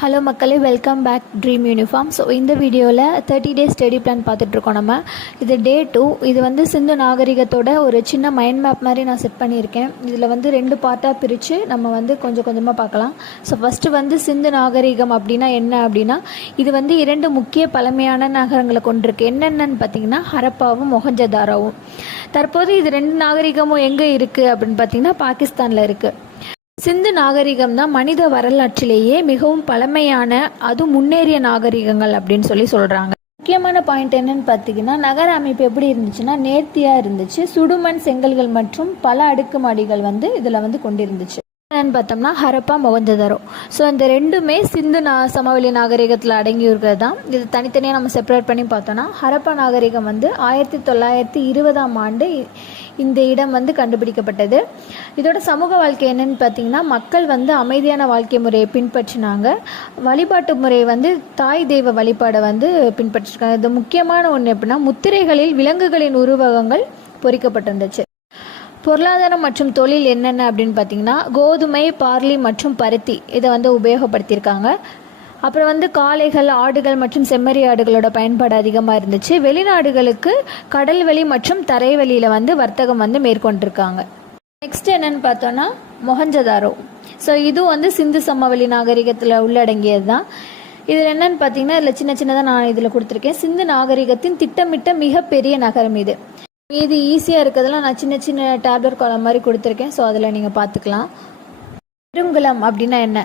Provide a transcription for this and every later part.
Hello மக்களே, welcome back dream uniform. So இந்த வீடியோவில் 30 டேஸ் ஸ்டடி பிளான் பார்த்துட்ருக்கோம். நம்ம இது டே 2. இது வந்து சிந்து நாகரிகத்தோட ஒரு சின்ன மைண்ட் மேப் மாதிரி நான் செட் பண்ணியிருக்கேன். இதில் வந்து 2 பார்ட்டாக பிரித்து நம்ம வந்து கொஞ்சம் கொஞ்சமாக பார்க்கலாம். ஸோ ஃபஸ்ட்டு வந்து சிந்து நாகரிகம் அப்படின்னா என்ன அப்படின்னா, இது வந்து 2 முக்கிய பழமையான நகரங்களை கொண்டிருக்கு. என்னென்னு பார்த்தீங்கன்னா ஹரப்பாவும் மொஹஞ்சதாரோவும். தற்போது இது 2 நாகரிகமும் எங்கே இருக்குது அப்படின்னு பார்த்தீங்கன்னா பாகிஸ்தானில் இருக்குது. சிந்து நாகரிகம் தான் மனித வரலாற்றிலேயே மிகவும் பழமையான அதுவும் முன்னேறிய நாகரிகங்கள் அப்படின்னு சொல்கிறாங்க. முக்கியமான பாயிண்ட் என்னன்னு பார்த்தீங்கன்னா, நகர அமைப்பு எப்படி இருந்துச்சுன்னா நேர்த்தியாக இருந்துச்சு. சுடுமண் செங்கல்கள் மற்றும் பல அடுக்குமாடிகள் வந்து இதில் வந்து கொண்டிருந்துச்சு. என்னன்னு பார்த்தோம்னா ஹரப்பா மொஹஞ்சதாரோ. ஸோ இந்த ரெண்டுமே சிந்து சமவெளி நாகரிகத்தில் அடங்கி இருக்கிறது தான். இது தனித்தனியாக நம்ம செப்பரேட் பண்ணி பார்த்தோன்னா, ஹரப்பா நாகரிகம் வந்து 1920ஆம் ஆண்டு இந்த இடம் வந்து கண்டுபிடிக்கப்பட்டது. இதோட சமூக வாழ்க்கை என்னன்னு பார்த்தீங்கன்னா, மக்கள் வந்து அமைதியான வாழ்க்கை முறையை பின்பற்றினாங்க. வழிபாட்டு முறை வந்து தாய் தெய்வ வழிபாடை வந்து பின்பற்றிருக்காங்க. இது முக்கியமான ஒன்று எப்படின்னா, முத்திரைகளில் விலங்குகளின் உருவகங்கள் பொறிக்கப்பட்டிருந்துச்சு. பொருளாதாரம் மற்றும் தொழில் என்னென்ன அப்படின்னு பார்த்தீங்கன்னா, கோதுமை, பார்லி மற்றும் பருத்தி இதை வந்து உபயோகப்படுத்தியிருக்காங்க. அப்புறம் வந்து காளைகள், ஆடுகள் மற்றும் செம்மறி ஆடுகளோட பயன்பாடு அதிகமாக இருந்துச்சு. வெளிநாடுகளுக்கு கடல்வெளி மற்றும் தரைவெளியில் வந்து வர்த்தகம் வந்து மேற்கொண்டிருக்காங்க. நெக்ஸ்ட் என்னன்னு பார்த்தோன்னா மொஹஞ்சதாரோ. ஸோ இதுவும் வந்து சிந்து சமவெளி நாகரிகத்தில் உள்ளடங்கியது தான். இதில் என்னன்னு பார்த்தீங்கன்னா, இதில் சின்ன சின்னதாக நான் இதில் கொடுத்துருக்கேன். சிந்து நாகரிகத்தின் திட்டமிட்ட மிகப்பெரிய நகரம் இது. இது ஈஸியாக இருக்கிறதுலாம் நான் சின்ன சின்ன டேப்லெட் குளம் மாதிரி கொடுத்துருக்கேன். ஸோ அதில் நீங்கள் பார்த்துக்கலாம். பெருங்குளம் அப்படின்னா என்ன?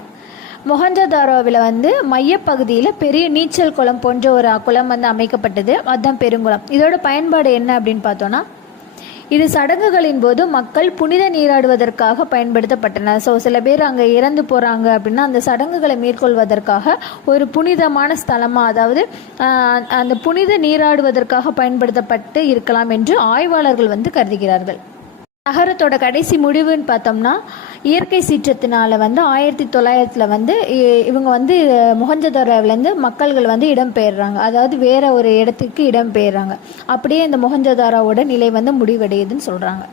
மொஹஞ்சதாரோவில் வந்து மையப்பகுதியில் பெரிய நீச்சல் குளம் போன்ற ஒரு குளம் வந்து அமைக்கப்பட்டது. அதுதான் பெருங்குளம். இதோட பயன்பாடு என்ன அப்படின்னு பார்த்தோன்னா, இது சடங்குகளின் போது மக்கள் புனித நீராடுவதற்காக பயன்படுத்தப்பட்டன. ஸோ சில பேர் அங்கே இறந்து போகிறாங்க அப்படின்னா அந்த சடங்குகளை மேற்கொள்வதற்காக ஒரு புனிதமான ஸ்தலமாக, அதாவது அந்த புனித நீராடுவதற்காக பயன்படுத்தப்பட்டு இருக்கலாம் என்று ஆய்வாளர்கள் வந்து கருதுகிறார்கள். நகரத்தோட கடைசி முடிவுன்னு பார்த்தோம்னா, இயற்கை சீற்றத்தினால வந்து 1900 வந்து இவங்க வந்து மொஹஞ்சதாரோவிலேருந்து மக்கள்கள் வந்து இடம்பெயர்றாங்க. அதாவது வேற ஒரு இடத்துக்கு இடம்பெயர்றாங்க. அப்படியே இந்த மொஹஞ்சதாரோவோட நிலை வந்து முடிவடையுதுன்னு சொல்கிறாங்க.